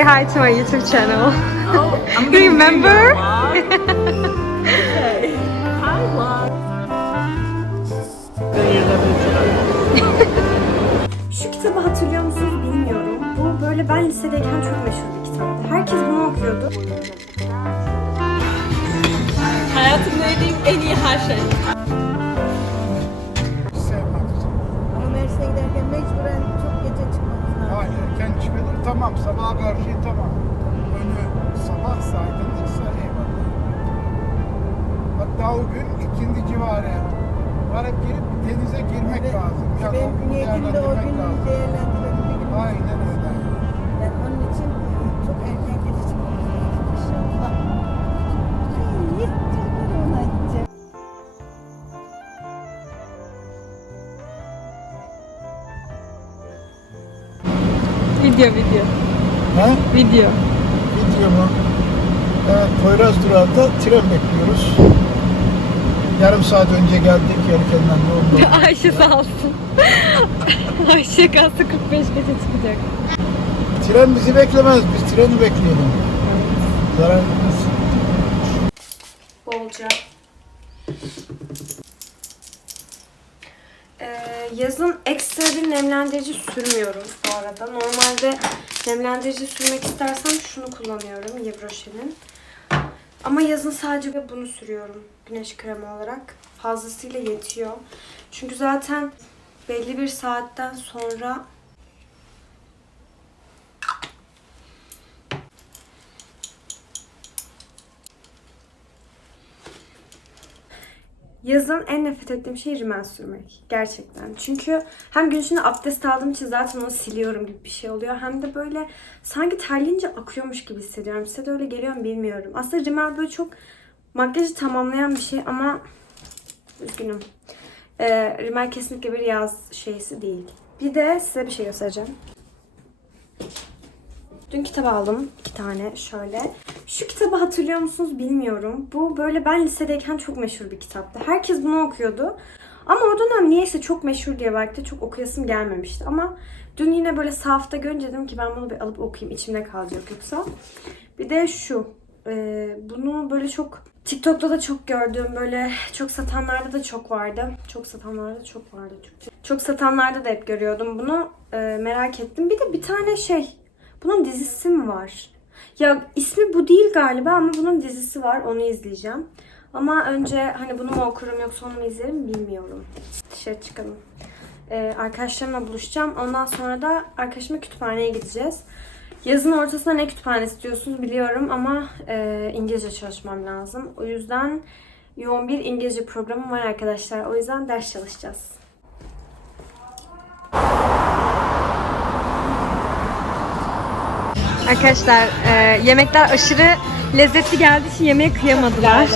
Say hi to my YouTube channel. Oh, I'm remember? okay. Hi vlog. Şu kitabı hatırlıyor musunuz bilmiyorum. Bu böyle ben lisedeyken çok meşhur bir kitaptı. Herkes bunu okuyordu. Hayatımda yediğim en iyi her şey. Sabaha karşı tamam. Önü sabah aydınlıksa eyvallah. Hatta o gün ikindi civarı varıp girip denize girmek Evet. lazım. Ya da o Benim günü niyetim de o günü değerlendirebilmek. Aynen öyle. Yani onun için çok erken lazım inşallah. İyi, çocuklar ona gideceğim. Video video. Ha? Video. Video mu? Evet Poyraz durağında tren bekliyoruz. Yarım saat önce geldik erkenden de oldu. Ayşe sağ olsun. Ayşe kalsa 45 gece çıkacak. Tren bizi beklemez. Biz treni bekleyelim. Zarar etmez. Bolca. Ee, yazın ekstra bir nemlendirici sürmüyorum bu arada. Normalde nemlendirici sürmek istersem şunu kullanıyorum Yves Rocher'in. Ama yazın sadece bunu sürüyorum güneş kremi olarak. Fazlasıyla yetiyor. Çünkü zaten belli bir saatten sonra Yazın en nefret ettiğim şey rimel sürmek. Gerçekten. Çünkü hem gün içinde abdest aldığım için zaten onu siliyorum gibi bir şey oluyor. Hem de böyle sanki terleyince akıyormuş gibi hissediyorum. Size de öyle geliyor mu bilmiyorum. Aslında rimel böyle çok makyajı tamamlayan bir şey ama üzgünüm. Ee, rimel kesinlikle bir yaz şeysi değil. Bir de size bir şey göstereceğim. Dün kitap aldım. iki tane şöyle. Şu kitabı hatırlıyor musunuz bilmiyorum. Bu böyle ben lisedeyken çok meşhur bir kitaptı. Herkes bunu okuyordu. Ama o dönem niyeyse çok meşhur diye belki de çok okuyasım gelmemişti. Ama dün yine böyle sahafta görünce dedim ki ben bunu bir alıp okuyayım. içimde kalacak yoksa. Bir de şu. Ee, bunu böyle çok TikTok'ta da çok gördüm. Böyle çok satanlarda da çok vardı. Çok satanlarda çok vardı. Çok, çok satanlarda da hep görüyordum bunu. Ee, merak ettim. Bir de bir tane şey. Bunun dizisi mi var? Ya ismi bu değil galiba ama bunun dizisi var. Onu izleyeceğim. Ama önce hani bunu mu okurum yoksa onu mu izlerim bilmiyorum. Dışarı çıkalım. Ee, arkadaşlarımla buluşacağım. Ondan sonra da arkadaşımla kütüphaneye gideceğiz. Yazın ortasında ne kütüphane istiyorsunuz biliyorum ama e, İngilizce çalışmam lazım. O yüzden yoğun bir İngilizce programım var arkadaşlar. O yüzden ders çalışacağız. Arkadaşlar e, yemekler aşırı lezzetli geldiği için yemeğe kıyamadılar.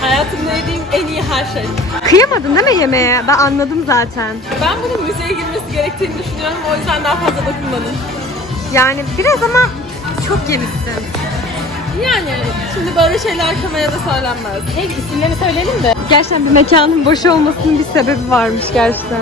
Hayatımda yediğim en iyi her şey. Kıyamadın değil mi yemeğe? Ben anladım zaten. Ben bunun müzeye girmesi gerektiğini düşünüyorum. O yüzden daha fazla dokunmadım. Yani biraz ama çok yemişsin. Yani şimdi böyle şeyler kamerada söylenmez. Hey isimlerini söyleyelim de. Gerçekten bir mekanın boş olmasının bir sebebi varmış gerçekten.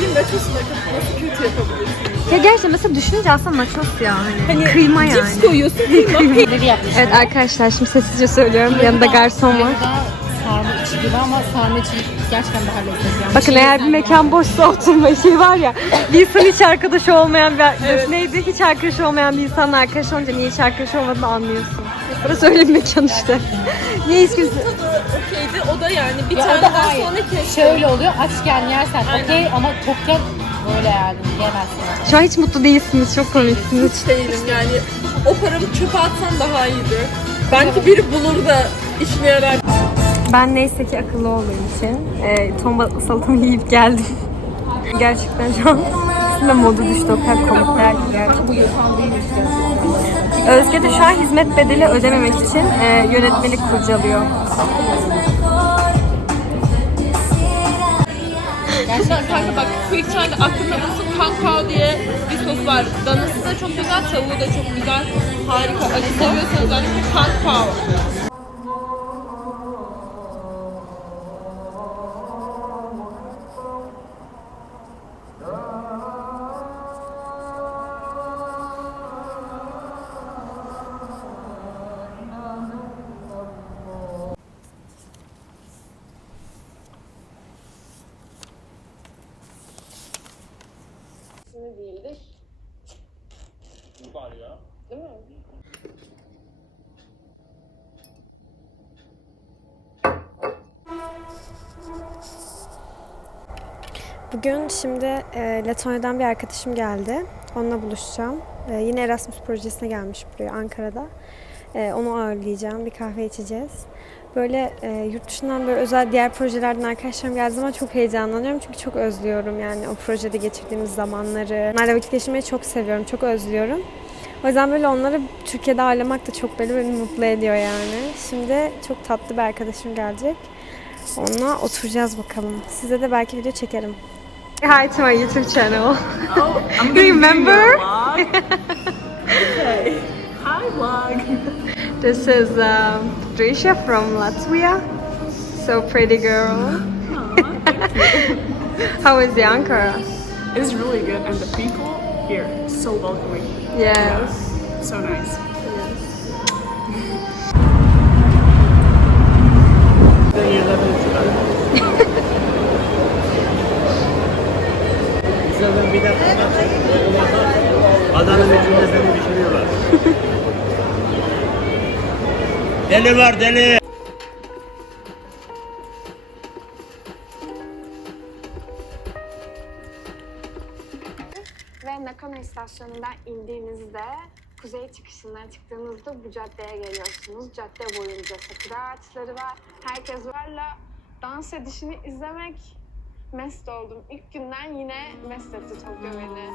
Bir metrosuna nasıl kötü yapabilirsiniz? Ya gerçekten mesela düşününce aslında nachos ya hani. Hani kıyma yani. Cips koyuyorsun, kıyma. Yapmış. Evet arkadaşlar şimdi sessizce söylüyorum. Yanında garson var. Daha sarma içi gibi ama sarma içi gerçekten daha lezzetli. Yani Bakın şey eğer bir mekan boşsa oturma işi var ya. Bir insan hiç arkadaşı olmayan bir neydi? Hiç arkadaşı olmayan bir insanla arkadaş olunca niye hiç arkadaş olmadığını anlıyorsun. Burası öyle bir mekan işte. niye hiç kimse... Okeydi. O da yani bir Ya o tane da daha hayır. sonra. Şöyle oluyor açken yersen okey ama tokken böyle yani yemezsin. Şu an hiç mutlu değilsiniz. Çok komiksiniz. Hiç değilim yani. O paramı çöpe atsam daha iyiydi. Belki biri bulur da işine yarar. Ben neyse ki akıllı olduğum için e, ton balıklı salatamı yiyip geldim. Gerçekten şu an ikisinin de modu düştü o kadar komikler ki gerçekten. Özge de şu an hizmet bedeli ödememek için e, yönetmelik kurcalıyor. Gerçekten kanka bak Quick China aklında bulsun Kankao diye bir sos var. Danası da çok güzel, tavuğu da çok güzel. Harika. Acı seviyorsanız mevsimi değildir. Var ya. Değil mi? Bugün şimdi e, Letonya'dan bir arkadaşım geldi. Onunla buluşacağım. E, yine Erasmus projesine gelmiş buraya Ankara'da. E, onu ağırlayacağım. Bir kahve içeceğiz. Böyle e, yurt dışından böyle özel diğer projelerden arkadaşlarım geldiği zaman çok heyecanlanıyorum. Çünkü çok özlüyorum yani o projede geçirdiğimiz zamanları. Onlarla vakit geçirmeyi çok seviyorum. Çok özlüyorum. O yüzden böyle onları Türkiye'de ağırlamak da çok böyle beni mutlu ediyor yani. Şimdi çok tatlı bir arkadaşım gelecek. Onunla oturacağız bakalım. Size de belki video çekerim. Hi to my YouTube channel. Oh, I'm remember? vlog. okay. Hi vlog. This is um, Trisha from Latvia. So pretty girl. How is the Ankara? It's really good and the people here so welcoming. Yes. So nice. Zaten deli var deli. Ve Nakano istasyonundan indiğinizde kuzey çıkışından çıktığınızda bu caddeye geliyorsunuz. Cadde boyunca sakura ağaçları var. Herkes varla dans edişini izlemek mest oldum. İlk günden yine mest etti Tokyo beni.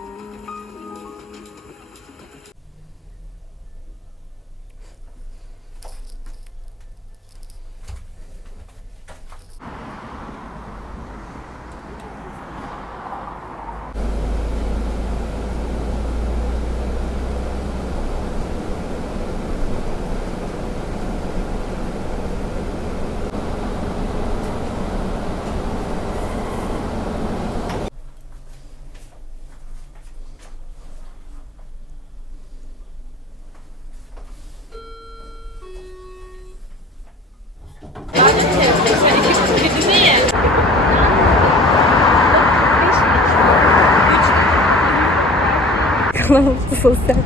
Kanalımda sosyal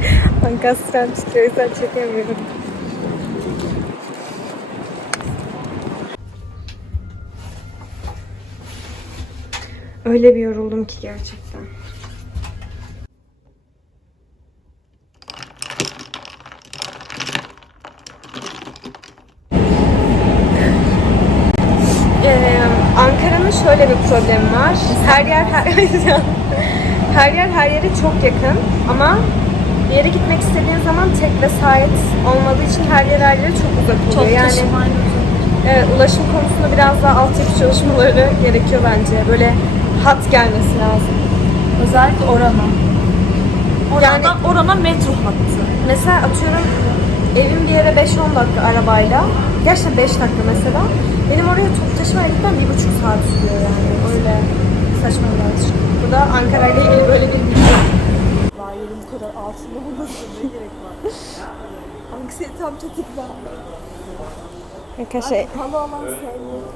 ankastren çıkıyor. Yüzden çekemiyorum. Öyle bir yoruldum ki gerçekten. Ee, Ankara'nın şöyle bir problemi var. Her yer her, her yer her yere çok yakın ama bir yere gitmek istediğin zaman tek vesait olmadığı için her yer her yere çok uzak oluyor. yani evet, ulaşım konusunda biraz daha altyapı çalışmaları gerekiyor bence. Böyle hat gelmesi lazım. Özellikle orana. Yani orana metro hattı. mesela atıyorum evim bir yere 5-10 dakika arabayla. Gerçekten 5 dakika mesela. Benim oraya top taşımaya gitmem bir buçuk saat sürüyor yani. Öyle saçma birazcık. Bu da Ankara ile ilgili böyle bir. Vay yerim bu kadar altında olmasına ne gerek var? Anksiyetem tetikler. Arkadaşlar Halı alan sevmiyorum.